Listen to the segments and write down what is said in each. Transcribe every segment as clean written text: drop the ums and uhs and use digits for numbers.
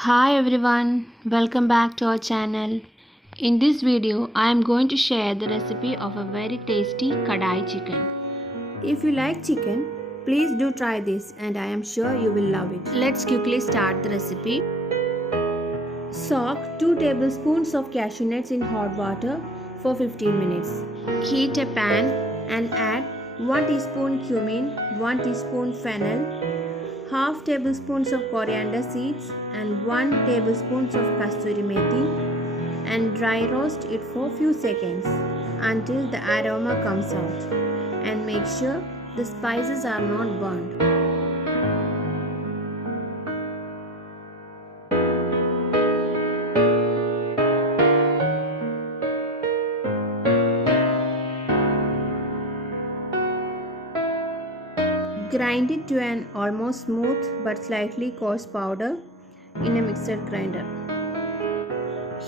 Hi everyone, welcome back to our channel. In this video, I am going to share the recipe of a very tasty kadai chicken. If you like chicken, please do try this and I am sure you will love it. Let's quickly start the recipe. Soak 2 tablespoons of cashew nuts in hot water for 15 minutes. Heat a pan and add 1 teaspoon cumin, 1 teaspoon fennel, half tablespoons of coriander seeds and 1 tablespoon of kasturi methi, and dry roast it for few seconds until the aroma comes out, and make sure the spices are not burnt. Grind it to an almost smooth but slightly coarse powder in a mixer grinder.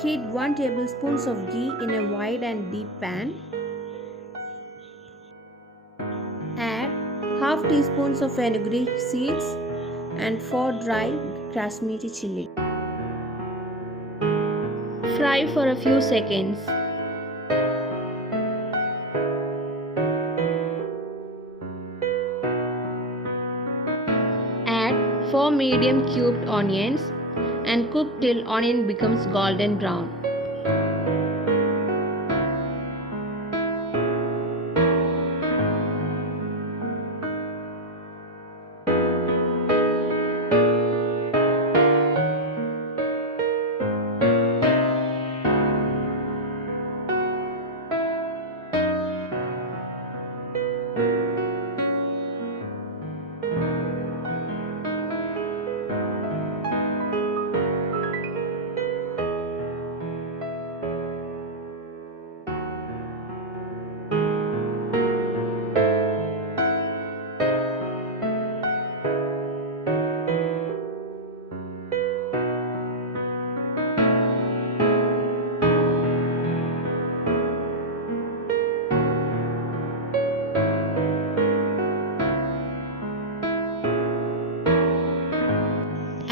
Heat 1 tablespoon of ghee in a wide and deep pan. Add half teaspoons of fenugreek seeds and 4 dry Kashmiri chili. Fry for a few seconds. Add 4 medium cubed onions and cook till onion becomes golden brown.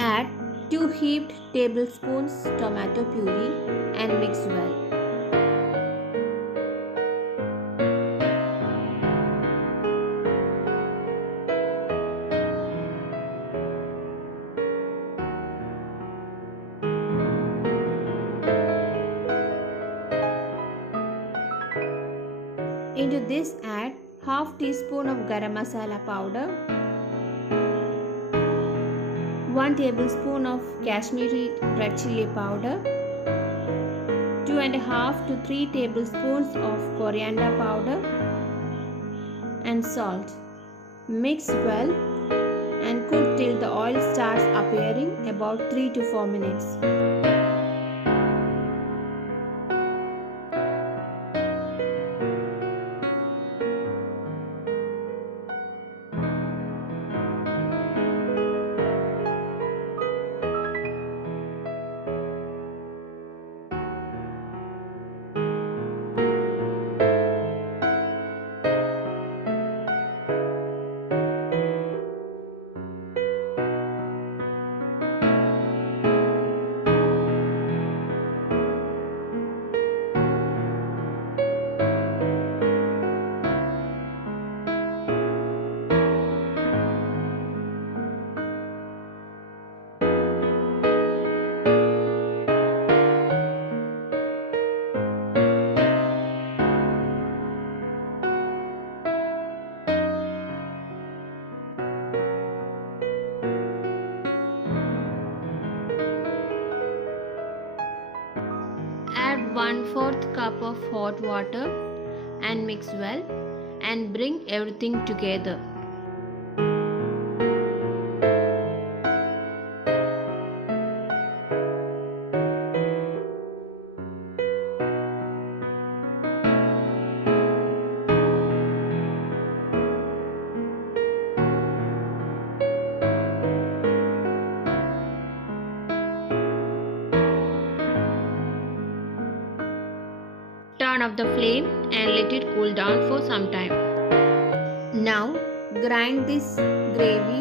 Add 2 heaped tablespoons tomato puree and mix well. Into this add half teaspoon of garam masala powder, 1 tablespoon of Kashmiri red chili powder, 2.5 to 3 tablespoons of coriander powder and salt. Mix well and cook till the oil starts appearing about 3 to 4 minutes. Add 1/4 cup of hot water and mix well and bring everything together. Turn off the flame and let it cool down for some time. Now grind this gravy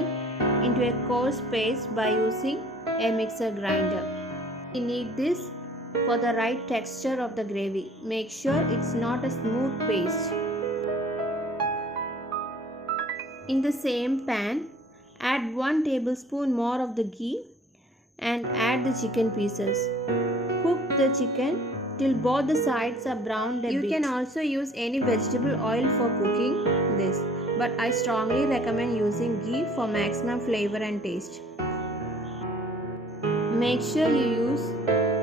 into a coarse paste by using a mixer grinder. We need this for the right texture of the gravy. Make sure it's not a smooth paste. In the same pan, add 1 tablespoon more of the ghee and add the chicken pieces. Cook the chicken till both the sides are browned a bit. You can also use any vegetable oil for cooking this, but I strongly recommend using ghee for maximum flavor and taste. Make sure you use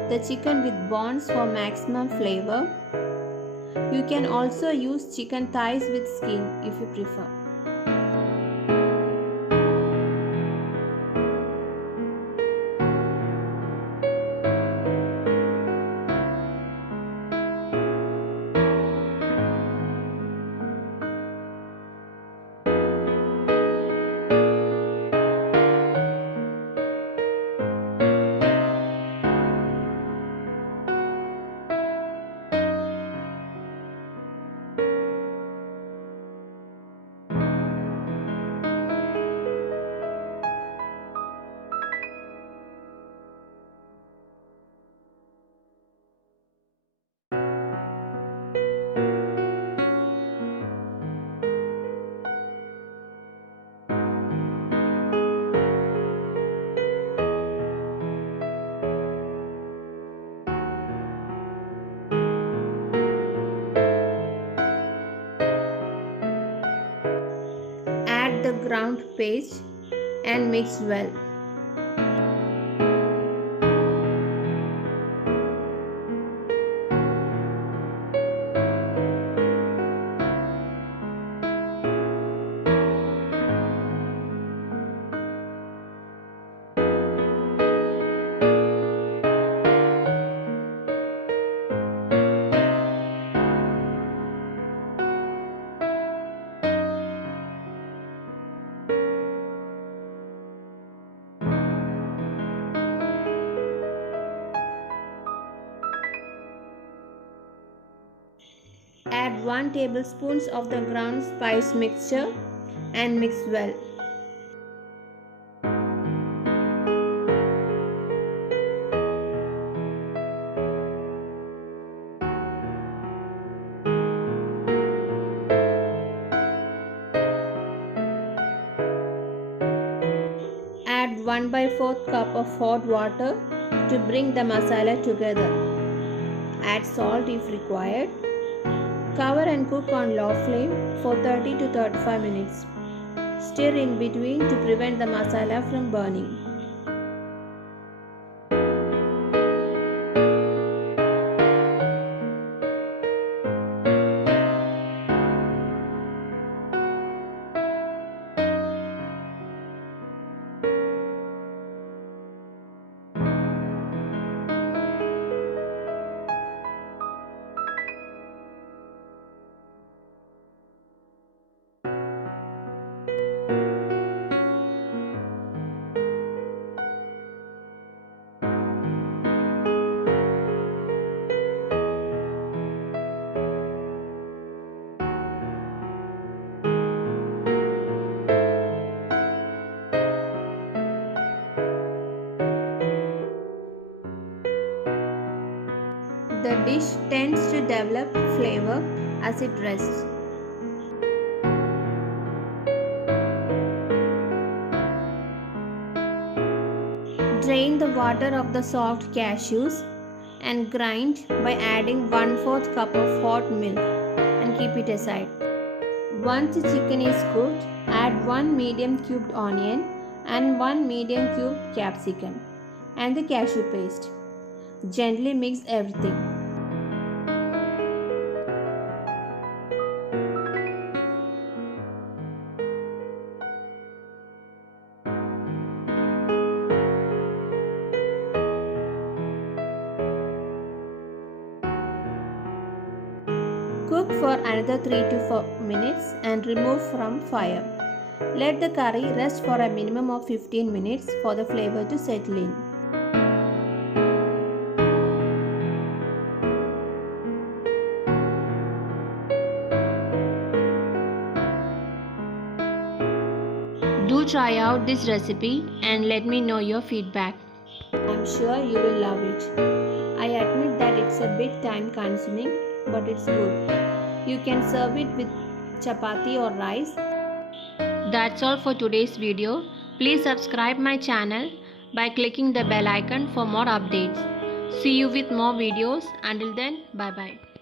the chicken with bones for maximum flavor. You can also use chicken thighs with skin if you prefer. Add the ground paste and mix well. Add 1 tablespoon of the ground spice mixture and mix well. Add 1/4 cup of hot water to bring the masala together. Add salt if required. Cover and cook on low flame for 30 to 35 minutes. Stir in between to prevent the masala from burning. The dish tends to develop flavor as it rests. Drain the water of the soft cashews and grind by adding 1/4 cup of hot milk and keep it aside. Once the chicken is cooked, add 1 medium cubed onion and 1 medium cubed capsicum and the cashew paste. Gently mix everything. Cook for another 3 to 4 minutes and remove from fire. Let the curry rest for a minimum of 15 minutes for the flavor to settle in. Do try out this recipe and let me know your feedback. I'm sure you will love it. I admit that it's a bit time consuming, but it's good. You can serve it with chapati or rice. That's all for today's video. Please subscribe my channel by clicking the bell icon for more updates. See you with more videos. Until then, bye bye.